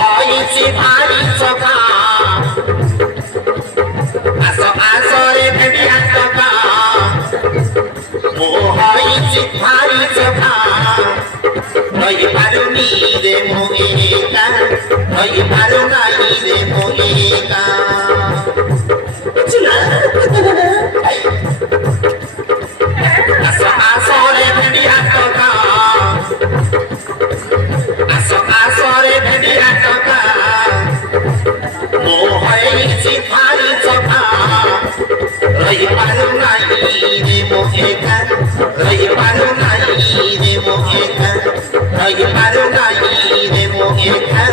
হয়েছি ভারী চোখা আসো আসো রে ভেটিয়া চোখা হয়েছি ভারী চোখা রই পারুনি রে মোয়েকা রই পারু নাই রে মোয়েকা আসো আসো রে ভেটিয়া চোখা আসো আসো রে ভেটিয়া চোখা হয়েছি ভারী চোখা রই পারু নাই রে মোয়েকা রই পারু নাই রে মোয়েকা রই পারু নাই রে মোয়েকা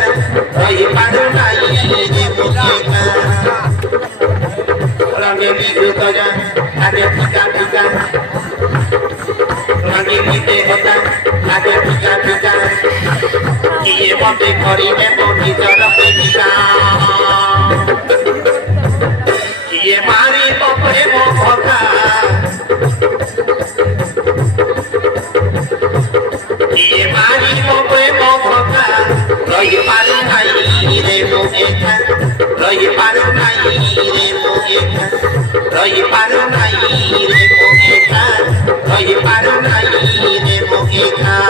রই পারু নাই রে মোয়েকা রঙে বিদ্যুৎ আগে টিকা টিকা রঙে দিতে হতা আগে টিকা টিকা কিয়ে মতে করিবে নিজর প্রেমিকা কিয়ে মারি প্রেম কথা কিয়ে মারি প্রেম কথা রই পারু নাই রে মোয়েকা রই পারু নাই রে মোয়েকা রই পারু নাই রে মোয়েকা রই পারু নাই রে মোয়েকা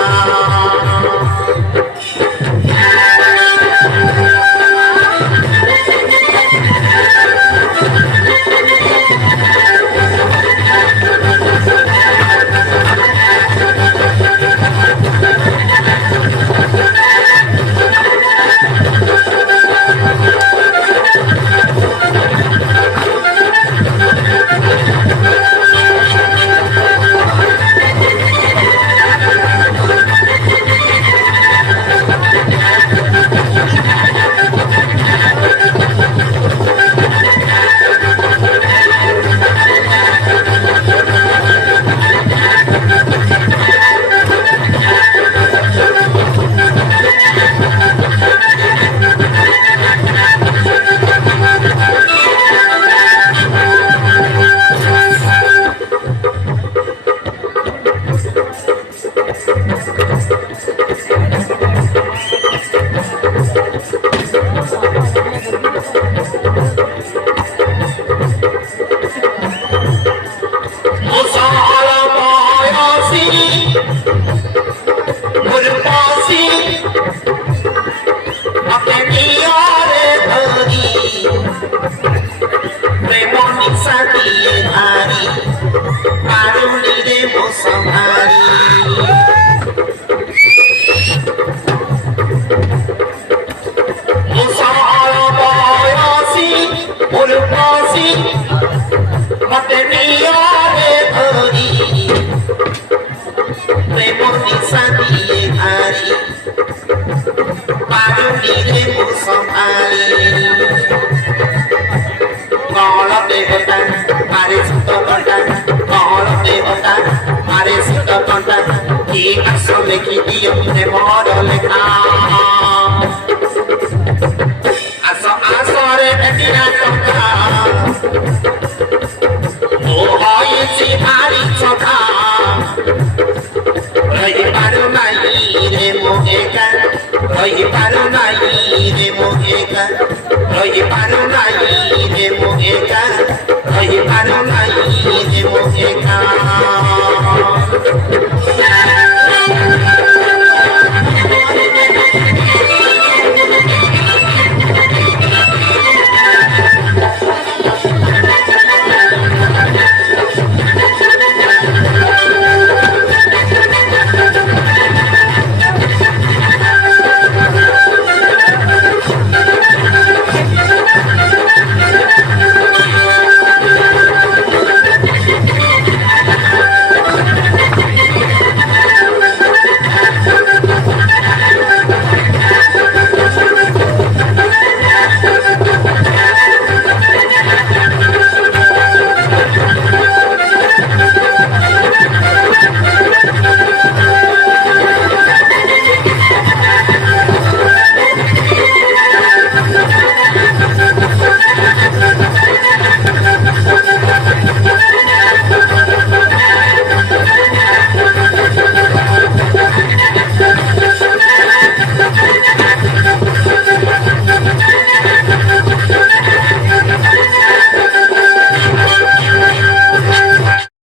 রই পারু নাই রে মোয়েকা রই পারু নাই রে মোয়েকা রই পারু নাই রে মোয়েকা